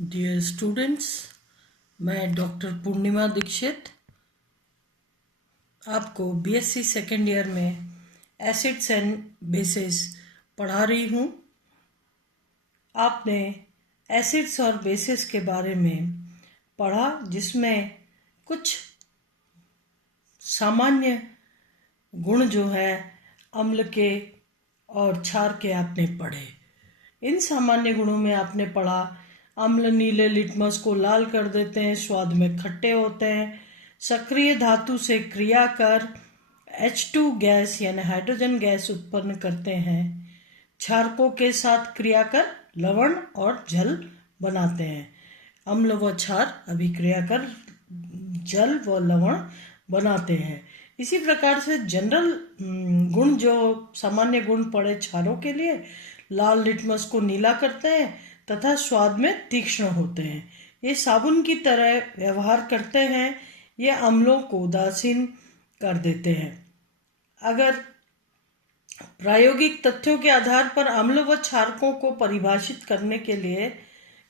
Dear students, मैं doctor पूर्णिमा दीक्षित आपको BSc second year में एसिड्स एंड बेसिस पढ़ा रही हूँ। आपने एसिड्स और बेसिस के बारे में पढ़ा, जिसमें कुछ सामान्य गुण जो है अम्ल के और क्षार के आपने पढ़े। इन सामान्य गुणों में आपने पढ़ा, अम्ल नीले लिटमस को लाल कर देते हैं, स्वाद में खट्टे होते हैं, सक्रिय धातु से क्रिया कर H2 गैस यानी हाइड्रोजन गैस उत्पन्न करते हैं, क्षारकों के साथ क्रिया कर लवण और जल बनाते हैं। अम्ल व क्षार अभिक्रिया कर जल व लवण बनाते हैं। इसी प्रकार से जनरल गुण, जो सामान्य गुण पड़े क्षारों के लिए, लाल लिटमस को नीला करते हैं तथा स्वाद में तीक्ष्ण होते हैं। ये साबुन की तरह व्यवहार करते हैं। ये अम्लों को उदासीन कर देते हैं। अगर प्रायोगिक तथ्यों के आधार पर अम्ल व क्षारकों को परिभाषित करने के लिए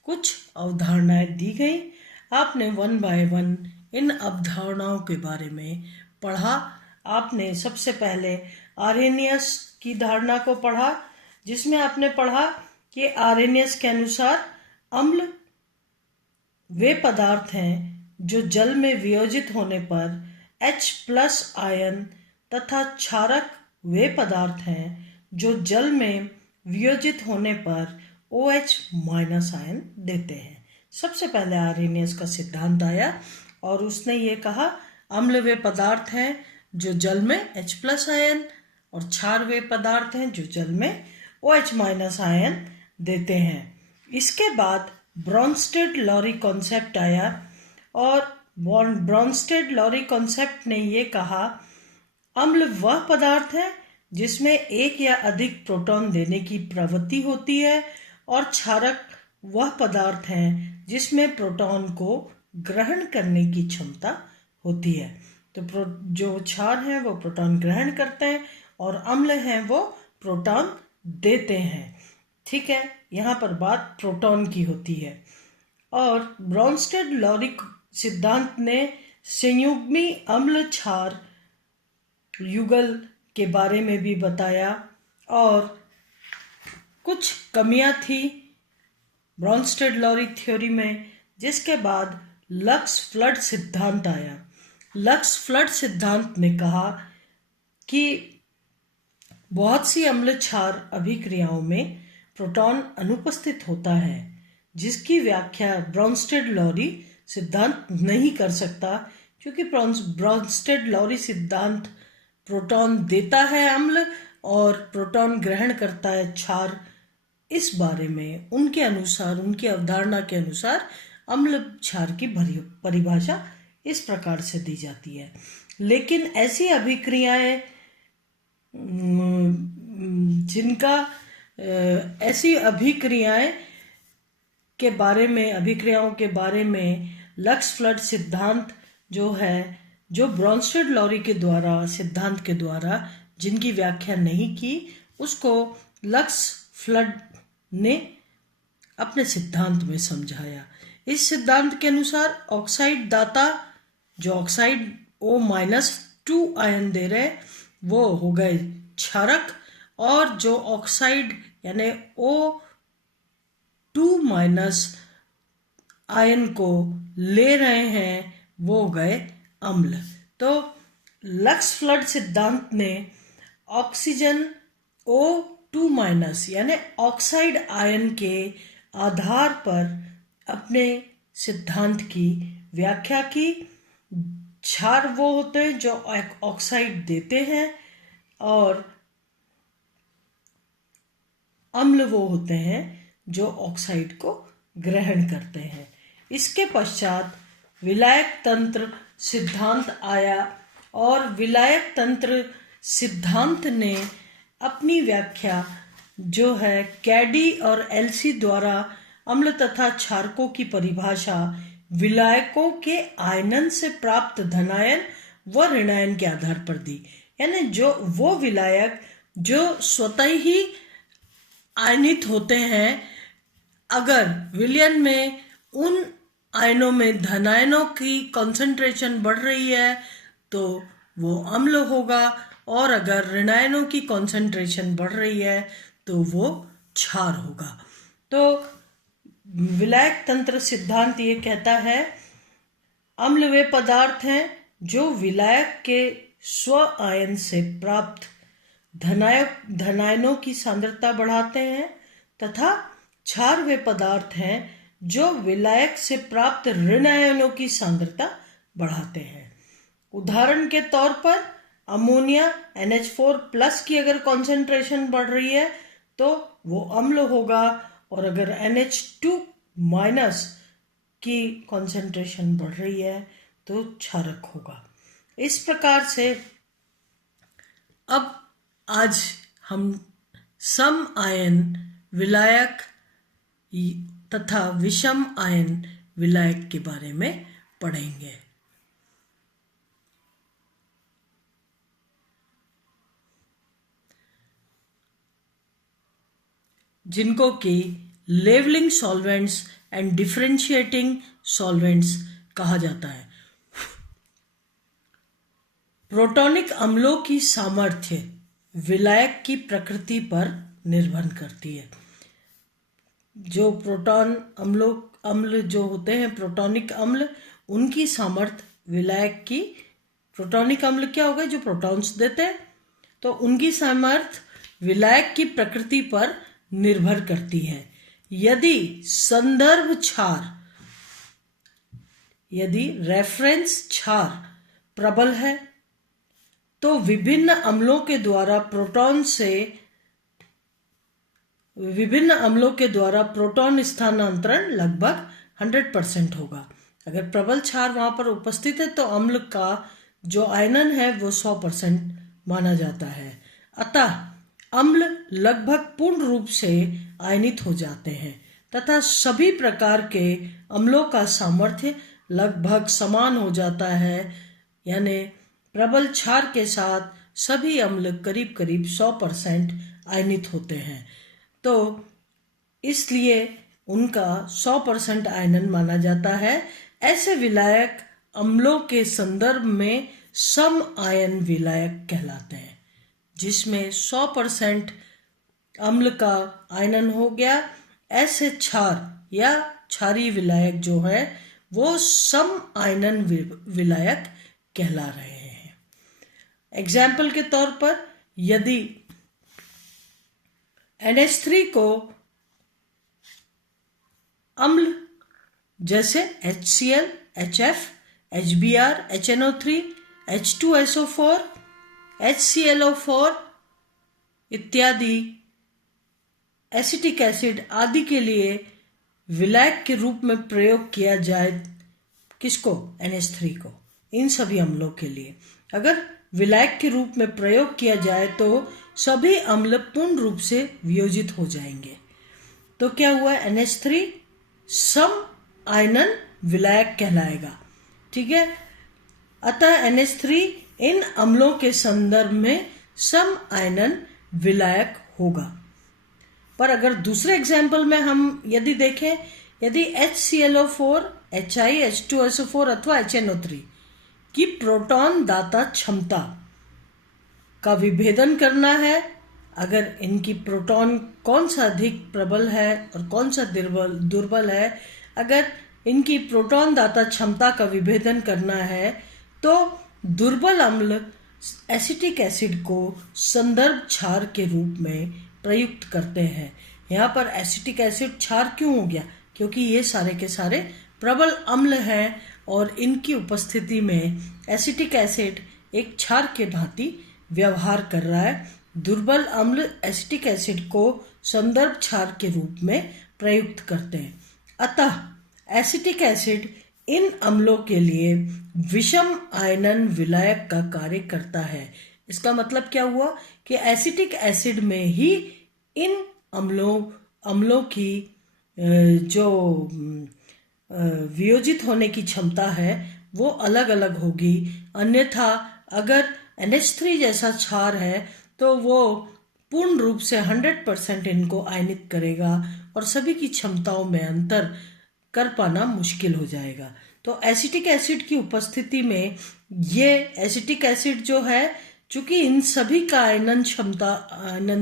कुछ अवधारणाएं दी गई। आपने वन बाय वन इन अवधारणाओं के बारे में पढ़ा। आपने सबसे पहले आर्हेनियस की धारणा को पढ़ा, जिसमें आपने पढ़ा कि आर्हेनियस के अनुसार अम्ल वे पदार्थ हैं जो जल में वियोजित होने पर H+ आयन तथा क्षारक वे पदार्थ हैं जो जल में वियोजित होने पर OH- आयन देते हैं। सबसे पहले आर्हेनियस का सिद्धांत आया और उसने ये कहा, अम्ल वे पदार्थ हैं जो जल में H+ आयन और क्षार वे पदार्थ हैं जो जल में OH- आयन देते हैं। इसके बाद ब्रॉन्स्टेड-लॉरी कॉन्सेप्ट आया और ब्रॉन्स्टेड-लॉरी कॉन्सेप्ट ने ये कहा, अम्ल वह पदार्थ है जिसमें एक या अधिक प्रोटॉन देने की प्रवृत्ति होती है और क्षारक वह पदार्थ हैं जिसमें प्रोटॉन को ग्रहण करने की क्षमता होती है। तो जो क्षार हैं वो प्रोटॉन ग्रहण करते हैं और अम्ल हैं वो प्रोटॉन देते हैं। ठीक है, यहाँ पर बात प्रोटॉन की होती है। और ब्रॉन्स्टेड-लॉरी सिद्धांत ने संयुग्मी अम्ल क्षार युगल के बारे में भी बताया और कुछ कमियां थी ब्रॉन्स्टेड-लॉरी थ्योरी में, जिसके बाद लक्स-फ्लड सिद्धांत आया। लक्स-फ्लड सिद्धांत ने कहा कि बहुत सी अम्ल क्षार अभिक्रियाओं में प्रोटॉन अनुपस्थित होता है, जिसकी व्याख्या ब्रॉन्स्टेड-लॉरी सिद्धांत नहीं कर सकता, क्योंकि ब्रॉन्स्टेड-लॉरी सिद्धांत प्रोटॉन देता है अम्ल और प्रोटॉन ग्रहण करता है क्षार। इस बारे में उनके अनुसार, उनकी अवधारणा के अनुसार अम्ल क्षार की परिभाषा इस प्रकार से दी जाती है। लेकिन ऐसी अभिक्रियाएं ऐसी अभिक्रियाओं के बारे में लक्स-फ्लड सिद्धांत जो है, जो ब्रॉन्स्टेड-लॉरी के द्वारा सिद्धांत के द्वारा जिनकी व्याख्या नहीं की, उसको लक्स-फ्लड ने अपने सिद्धांत में समझाया। इस सिद्धांत के अनुसार ऑक्साइड दाता जो ऑक्साइड O-2 आयन दे रहे वो हो गए क्षारक, और जो ऑक्साइड यानी O2- आयन को ले रहे हैं वो गए अम्ल। तो लक्स-फ्लड सिद्धांत ने ऑक्सीजन O2- यानी ऑक्साइड आयन के आधार पर अपने सिद्धांत की व्याख्या की। क्षार वो होते हैं जो ऑक्साइड देते हैं और अम्ल वो होते हैं जो ऑक्साइड को ग्रहण करते हैं। इसके पश्चात विलायक तंत्र सिद्धांत आया और विलायक तंत्र सिद्धांत ने अपनी व्याख्या जो है कैडी और एलसी द्वारा अम्ल तथा क्षारकों की परिभाषा विलायकों के आयनन से प्राप्त धनायन व ऋणायन के आधार पर दी। यानी जो वो विलायक जो स्वतः ही आयनित होते हैं, अगर विलयन में उन आयनों में धनायनों की कंसंट्रेशन बढ़ रही है तो वो अम्ल होगा, और अगर ऋणायनों की कंसंट्रेशन बढ़ रही है तो वो क्षार होगा। तो विलायक तंत्र सिद्धांत ये कहता है अम्ल वे पदार्थ हैं जो विलायक के स्व आयन से प्राप्त धनायनों की सांद्रता बढ़ाते हैं, तथा क्षार वे पदार्थ हैं जो विलायक से प्राप्त ऋण आयनों की सांद्रता बढ़ाते हैं। उदाहरण के तौर पर अमोनिया NH4+ की अगर कॉन्सेंट्रेशन बढ़ रही है तो वो अम्ल होगा, और अगर NH2- की कॉन्सेंट्रेशन बढ़ रही है तो क्षारक होगा। इस प्रकार से अब आज हम सम आयन विलायक तथा विषम आयन विलायक के बारे में पढ़ेंगे। जिनको कि levelling solvents and differentiating solvents कहा जाता है। प्रोटॉनिक अम्लों की सामर्थ्य विलायक की प्रकृति पर निर्भर करती है। जो प्रोटॉन अम्ल जो होते हैं प्रोटॉनिक अम्ल, उनकी सामर्थ्य विलायक की, प्रोटॉनिक अम्ल क्या होगा जो प्रोटॉन्स देते हैं, तो उनकी सामर्थ्य विलायक की प्रकृति पर निर्भर करती है। यदि संदर्भ क्षार, यदि रेफरेंस क्षार प्रबल है तो विभिन्न अम्लों के द्वारा प्रोटॉन स्थानांतरण लगभग 100% होगा। अगर प्रबल क्षार वहां पर उपस्थित है तो अम्ल का जो आयनन है वो 100% माना जाता है। अतः अम्ल लगभग पूर्ण रूप से आयनित हो जाते हैं तथा सभी प्रकार के अम्लों का सामर्थ्य लगभग समान हो जाता है, यानी प्रबल क्षार के साथ सभी अम्ल करीब करीब 100% आयनित होते हैं, तो इसलिए उनका 100% आयनन माना जाता है। ऐसे विलायक अम्लों के संदर्भ में सम आयन विलायक कहलाते हैं, जिसमें 100% अम्ल का आयनन हो गया। ऐसे क्षार या क्षारीय विलायक जो है वो सम आयनन विलायक कहला रहे हैं। एग्जाम्पल के तौर पर यदि NH3 को अम्ल जैसे HCl, HF, HBr, HNO3, H2SO4, HClO4 इत्यादि एसिटिक एसिड आदि के लिए विलायक के रूप में प्रयोग किया जाए, किसको? NH3 को। इन सभी अम्लों के लिए अगर विलायक के रूप में प्रयोग किया जाए तो सभी अम्ल पूर्ण रूप से वियोजित हो जाएंगे। तो क्या हुआ? NH3 सम आयनन विलायक कहलाएगा। ठीक है, अतः NH3 इन अम्लों के संदर्भ में सम आयनन विलायक होगा। पर अगर दूसरे एग्जाम्पल में हम यदि देखें, यदि HClO4, HI, H2SO4 अथवा HNO3 की प्रोटॉन दाता क्षमता का विभेदन करना है, अगर इनकी प्रोटॉन कौन सा अधिक प्रबल है और कौन सा दुर्बल है, अगर इनकी प्रोटॉन दाता क्षमता का विभेदन करना है तो दुर्बल अम्ल एसिटिक एसिड को संदर्भ क्षार के रूप में प्रयुक्त करते हैं। यहाँ पर एसिटिक एसिड क्षार क्यों हो गया? क्योंकि ये सारे के सारे प्रबल अम्ल हैं और इनकी उपस्थिति में एसिटिक एसिड एक क्षार के भांति व्यवहार कर रहा है। दुर्बल अम्ल एसिटिक एसिड को संदर्भ क्षार के रूप में प्रयुक्त करते हैं। अतः एसिटिक एसिड इन अम्लों के लिए विषम आयनन विलायक का कार्य करता है। इसका मतलब क्या हुआ कि एसिटिक एसिड में ही इन अम्लों की जो वियोजित होने की क्षमता है वो अलग अलग होगी। अन्यथा अगर NH3 जैसा क्षार है तो वो पूर्ण रूप से 100% इनको आयनित करेगा और सभी की क्षमताओं में अंतर कर पाना मुश्किल हो जाएगा। तो एसिटिक एसिड की उपस्थिति में ये एसिटिक एसिड जो है, चूंकि इन सभी का आयनन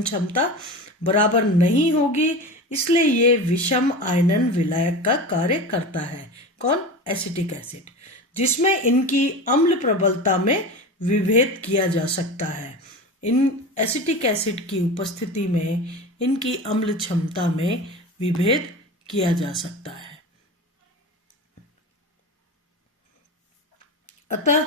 क्षमता बराबर नहीं होगी, इसलिए ये विषम आयनन विलायक का कार्य करता है। कौन? एसिटिक एसिड, जिसमें इनकी अम्ल प्रबलता में विभेद किया जा सकता है। इन एसिटिक एसिड की उपस्थिति में इनकी अम्ल क्षमता में विभेद किया जा सकता है। अतः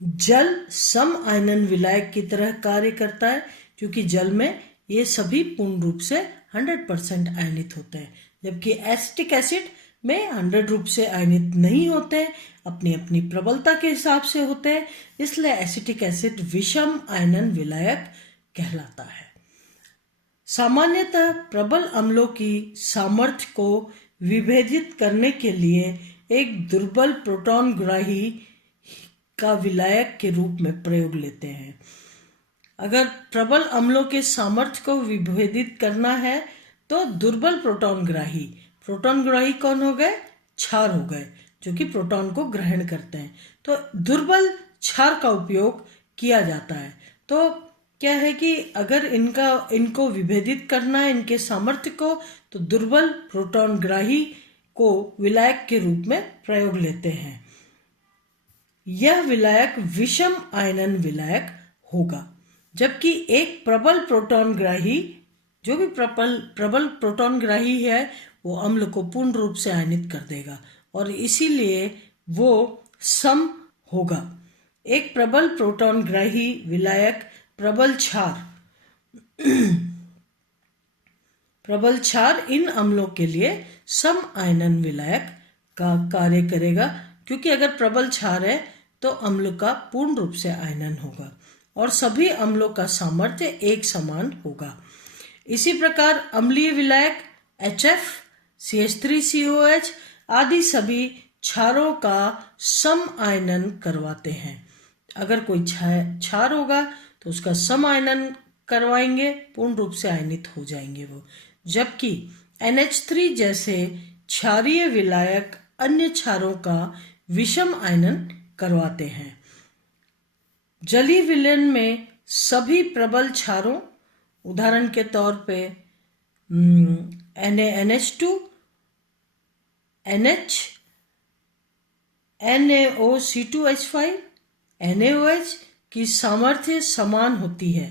जल सम आयनन विलायक की तरह कार्य करता है, क्योंकि जल में ये सभी पूर्ण रूप से 100% आयनित होते हैं, जबकि एसिटिक एसिड में 100 रूप से आयनित नहीं होते हैं, अपनी अपनी प्रबलता के हिसाब से होते हैं। इसलिए एसिटिक एसिड विषम आयनन विलायक कहलाता है। सामान्यतः प्रबल अम्लों की सामर्थ्य को विभेदित करने के लिए एक दुर्बल प्रोटॉन ग्राही का विलायक के रूप में प्रयोग लेते हैं। अगर प्रबल अम्लों के सामर्थ्य को विभेदित करना है तो दुर्बल प्रोटॉन ग्राही कौन हो गए? क्षार हो गए, जो कि प्रोटॉन को ग्रहण करते हैं। तो दुर्बल क्षार का उपयोग किया जाता है। तो क्या है कि अगर इनको विभेदित करना है, इनके सामर्थ्य को, तो दुर्बल प्रोटॉन ग्राही को विलायक के रूप में प्रयोग लेते हैं। यह विलायक विषम आयनन विलायक होगा, जबकि एक प्रबल प्रोटॉन ग्राही, जो भी प्रबल प्रोटॉन ग्राही है, वो अम्ल को पूर्ण रूप से आयनित कर देगा और इसीलिए वो सम होगा। एक प्रबल प्रोटॉन ग्राही विलायक प्रबल क्षार इन अम्लों के लिए सम आयनन विलायक का कार्य करेगा, क्योंकि अगर प्रबल क्षार है तो अम्ल का पूर्ण रूप से आयनन होगा और सभी अम्लों का सामर्थ्य एक समान होगा। इसी प्रकार अम्लीय विलायक HF, CH3COH आदि सभी क्षारों का सम आयनन करवाते हैं। अगर कोई क्षार होगा तो उसका सम आयनन करवाएंगे, पूर्ण रूप से आयनित हो जाएंगे वो। जबकि NH3 जैसे क्षारीय विलायक अन्य क्षारों का विषम आयनन करवाते हैं। जलीय विलयन में सभी प्रबल क्षारों, उदाहरण के तौर पे NH2, NH, NaOC2H5, NaOH की सामर्थ्य समान होती है।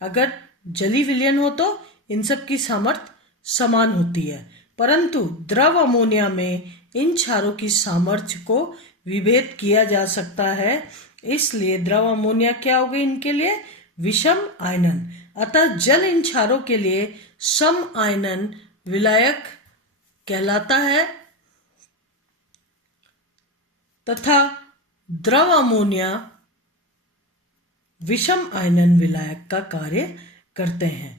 अगर जलीय विलयन हो तो इन सब की सामर्थ्य समान होती है, परंतु द्रव अमोनिया में इन क्षारों की सामर्थ्य को विभेद किया जा सकता है। इसलिए द्रव अमोनिया क्या हो गई इनके लिए? विषम आयनन। अतः जल इन क्षारों के लिए सम आयनन विलायक कहलाता है तथा द्रव अमोनिया विषम आयनन विलायक का कार्य करते हैं।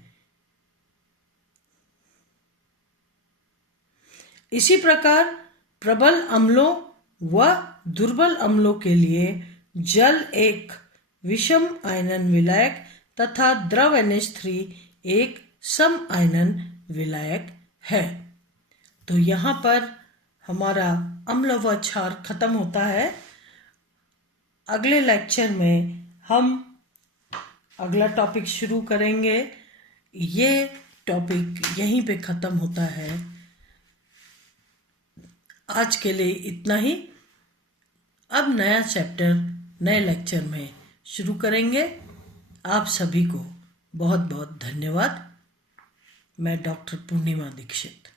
इसी प्रकार प्रबल अम्लों व दुर्बल अम्लों के लिए जल एक विषम आयनन विलायक तथा द्रव NH3 एक सम आयनन विलायक है। तो यहाँ पर हमारा अम्ल व क्षार खत्म होता है। अगले लेक्चर में हम अगला टॉपिक शुरू करेंगे। ये टॉपिक यहीं पे खत्म होता है। आज के लिए इतना ही। अब नया चैप्टर नए लेक्चर में शुरू करेंगे। आप सभी को बहुत बहुत धन्यवाद। मैं डॉक्टर पूर्णिमा दीक्षित।